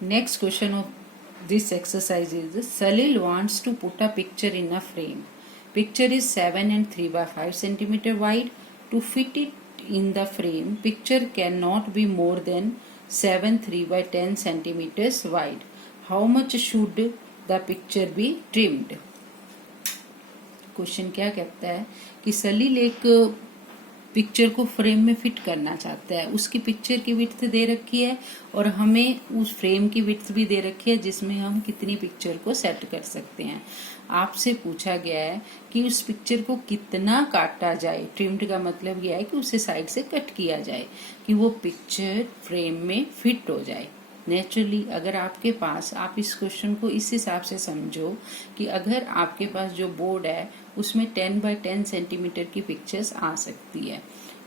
Next question of this exercise is Salil wants to put a picture in a frame. Picture is 7 and 3 by 5 centimeter wide. To fit it in the frame, picture cannot be more than 7 3 by 10 centimeters wide. How much should the picture be trimmed? Question क्या कहता है कि सलील एक picture को frame में fit करना चाहता है। उसकी पिक्चर की विड्थ दे रखी है और हमें उस फ्रेम की विड्थ भी दे रखी है जिसमें हम कितनी पिक्चर को सेट कर सकते हैं। आपसे पूछा गया है कि उस पिक्चर को कितना काटा जाए। ट्रिम्ड का मतलब यह है कि उसे साइड से कट किया जाए कि वो पिक्चर फ्रेम में फिट हो जाए। नेचुरली अगर आपके पास, आप इस क्वेश्चन को इस हिसाब से समझो कि अगर आपके पास जो बोर्ड है उसमें 10 बाय 10 सेंटीमीटर की पिक्चर्स आ सकती है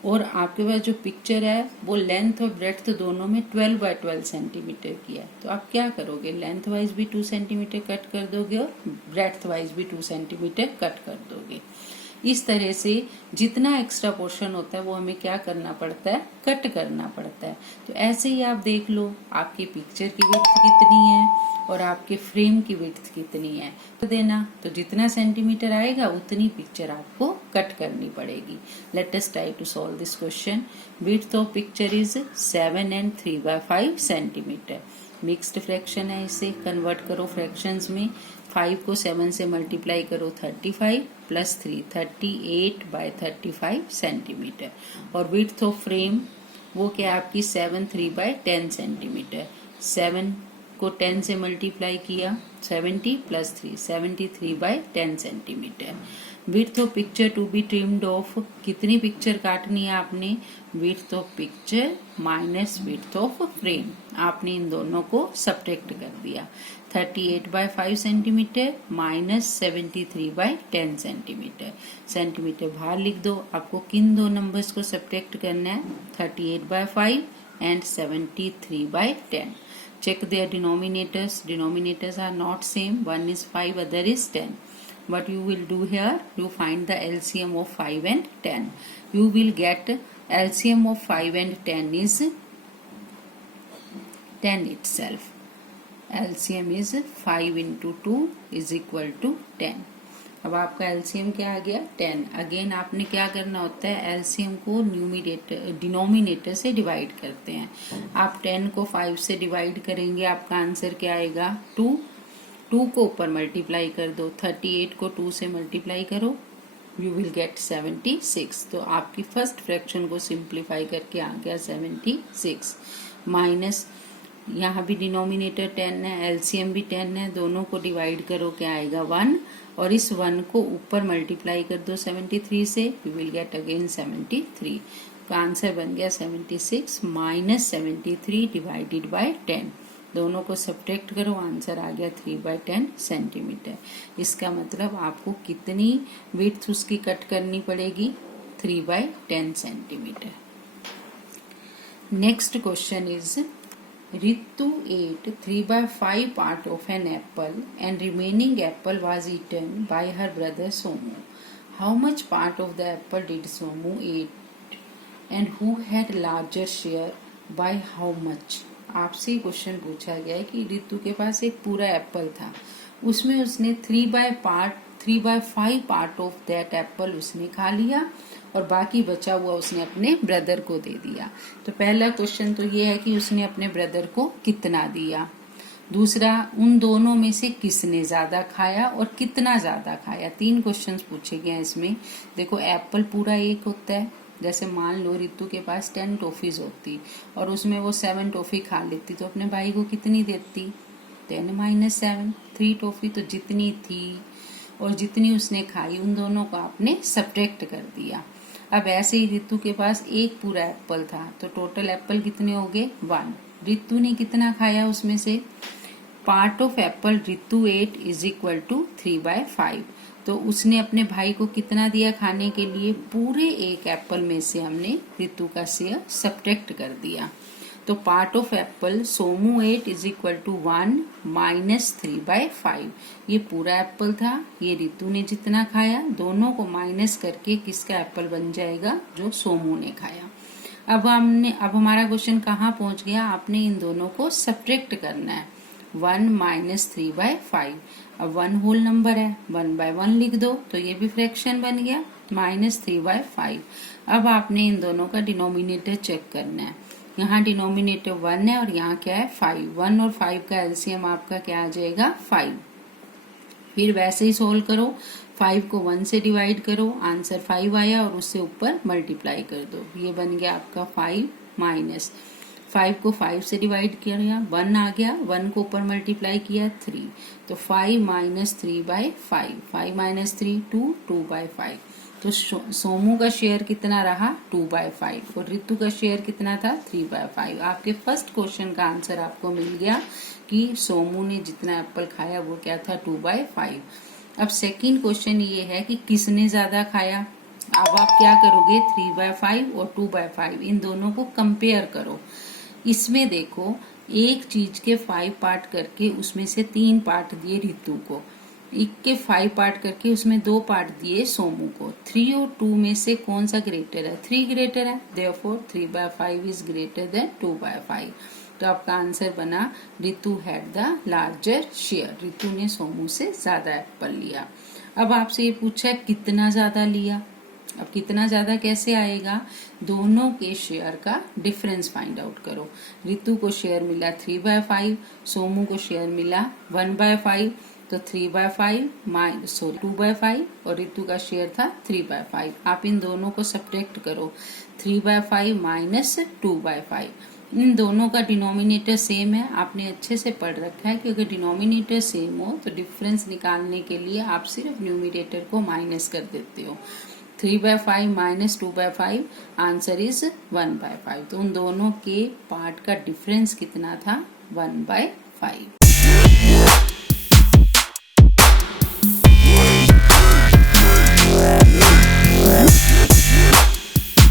और आपके पास जो पिक्चर है वो लेंथ और ब्रेड्थ दोनों में 12 बाय 12 सेंटीमीटर की है, तो आप क्या करोगे? लेंथ वाइज भी 2 सेंटीमीटर कट कर दोगे और ब्रेड्थ वाइज भी 2 सेंटीमीटर कट कर दोगे। इस तरह से जितना एक्स्ट्रा पोर्शन होता है वो हमें क्या करना पड़ता है? कट करना पड़ता है। तो ऐसे ही आप देख लो आपकी पिक्चर की विड्थ कितनी है और आपके फ्रेम की विड्थ कितनी है, तो देना, तो जितना सेंटीमीटर आएगा उतनी पिक्चर आपको कट करनी पड़ेगी। Let us try to solve this question. Width of picture is 7 and 3 by 5 centimetre. Mixed fraction है, इसे कन्वर्ट करो फ्रैक्शंस में। 5 को 7 से मल्टीप्लाई करो 35 प्लस 3 38 बाय 35 सेंटीमीटर। और विड्थ ऑफ फ्रेम वो क्या आपकी 7 3 बाय 10 सेंटीमीटर। 7 को 10 से मल्टीप्लाई किया 70 plus 3 73 by 10 centimetre. Width of picture to be trimmed off, कितनी पिक्चर काटनी है आपने? Width of picture minus width of frame, आपने इन दोनों को सब्ट्रैक्ट कर दिया। 38 by 5 centimetre minus 73 by 10 centimetre. Centimetre बाहर लिख दो। आपको किन दो नंबर्स को सब्ट्रैक्ट करना है? 38 by 5 and 73 by 10. Check their denominators. Denominators are not same. One is 5, other is 10. What you will do here? You find the LCM of 5 and 10. You will get LCM of 5 and 10 is 10 itself. LCM is 5 into 2 is equal to 10. अब आपका LCM क्या आ गया? 10। Again आपने क्या करना होता है? LCM को डिनोमिनेटर से डिवाइड करते हैं। आप 10 को 5 से डिवाइड करेंगे, आपका आंसर क्या आएगा? 2। 2 को ऊपर मल्टीप्लाई कर दो, 38 को 2 से मल्टीप्लाई करो, यू विल गेट 76। तो आपकी फर्स्ट फ्रैक्शन को सिंप्लीफाई करके आ गया 76 माइनस, यहाँ भी डिनोमिनेटर 10 है, एलसीएम भी 10 है, दोनों को डिवाइड करो, क्या आएगा? 1। और इस 1 को ऊपर मल्टीप्लाई कर दो 73 से, यू विल गेट अगेन 73। तो आंसर बन गया 76 माइनस 73 डिवाइडेड बाय 10। दोनों को सब्ट्रैक्ट करो, आंसर आ गया 3 बाय 10 सेंटीमीटर। इसका मतलब आपको कितनी विड्थ उसकी कट करनी पड़ेगी? 3 by 10 centimetre. Next question is Ritu ate 3 by 5 part of an apple and remaining apple was eaten by her brother Somu. How much part of the apple did Somu eat and who had larger share by how much? आपसे question पूछा गया है कि रितु के पास एक पूरा Apple था, उसमें उसने 3 by 5 part of that Apple उसने खा लिया और बाकी बचा हुआ उसने अपने ब्रदर को दे दिया। तो पहला क्वेश्चन तो ये है कि उसने अपने ब्रदर को कितना दिया। दूसरा, उन दोनों में से किसने ज्यादा खाया और कितना ज्यादा खाया। 3 क्वेश्चंस पूछे गए हैं इसमें। देखो, एप्पल पूरा एक होता है, जैसे मान लो रितु के पास 10 टॉफीज होती और उसमें वो 7 टॉफी खा लेती, तो अपने भाई को कितनी देती? 10 माइनस 7, 3 टॉफी। तो जितनी थी और जितनी उसने खाई उन दोनों को आपने सब्ट्रैक्ट कर दिया। अब ऐसे ही रितु के पास एक पूरा एप्पल था, तो टोटल एप्पल कितने हो गए? 1। रितु ने कितना खाया उसमें से? Part of apple Ritu ate is equal to 3 by 5। तो उसने अपने भाई को कितना दिया खाने के लिए? पूरे एक एप्पल में से हमने रितु का शेयर सब्ट्रैक्ट कर दिया। तो part of apple Somu ate is equal to 1 minus 3 by 5। ये पूरा एप्पल था, ये रितु ने जितना खाया, दोनों को माइनस करके किसका एप्पल बन जाएगा? जो सोमू ने खाया। अब हमारा क्वेश्चन कहाँ पहुंच गया, आपने इन दोनों को सब्ट्रैक्ट करना है। 1 माइनस 3/5। अब 1 होल नंबर है, 1/1 लिख दो तो ये भी फ्रैक्शन बन गया, -3/5। अब आपने इन दोनों का डिनोमिनेटर चेक करना है। यहाँ डिनोमिनेटर 1 है और यहाँ क्या है 5। 1 और 5 का एलसीएम आपका क्या आ जाएगा 5। फिर वैसे ही सोल्व करो, 5 को 1 से डिवाइड करो, आंसर 5 आया और उससे ऊपर मल्टीप्लाई कर दो, ये बन गया आपका 5 माइनस 5 को 5 से डिवाइड किया 1 आ गया, 1 को ऊपर मल्टीप्लाई किया 3, तो 5 माइनस 3/5, 5 माइनस 3 2/5। तो सोमू का शेयर कितना रहा 2/5 और रितु का शेयर कितना था 3/5। आपके फर्स्ट क्वेश्चन का आंसर आपको मिल गया कि सोमू ने जितना एप्पल खाया वो क्या था 2/5। अब सेकंड क्वेश्चन ये है कि किसने ज्यादा खाया। अब आप क्या करोगे 3/5 और 2/5 इन दोनों को कंपेयर करो। इसमें देखो एक चीज के 5 पार्ट करके उसमें से 3 पार्ट दिए रितु को, एक के 5 पार्ट करके उसमें 2 पार्ट दिए सोमू को। 3 और 2 में से कौन सा ग्रेटर है, 3 ग्रेटर है, देयरफॉर 3/5 इज ग्रेटर देन 2/5। तो आपका आंसर बना Ritu had the larger share, Ritu ने सोमू से ज्यादा एप्पल लिया। अब आपसे ये पूछा है कितना ज्यादा लिया। अब कितना ज्यादा कैसे आएगा, दोनों के शेयर का डिफरेंस फाइंड आउट करो। रितु को शेयर मिला 3/5, सोमू को शेयर मिला 1/5, तो 3/5 माइनस 2/5 और रितु का शेयर था 3/5। आप इन दोनों को सब्ट्रैक्ट करो, 3/5 माइनस 2/5। इन दोनों का डिनोमिनेटर सेम है, आपने अच्छे से पढ़ रखा है कि अगर डिनोमिनेटर सेम हो तो डिफरेंस निकालने के लिए आप सिर्फ न्यूमिनेटर को माइनस कर देते हो। 3/5 माइनस 2/5 आंसर इज 1/5। तो उन दोनों के पार्ट का डिफरेंस कितना था 1/5।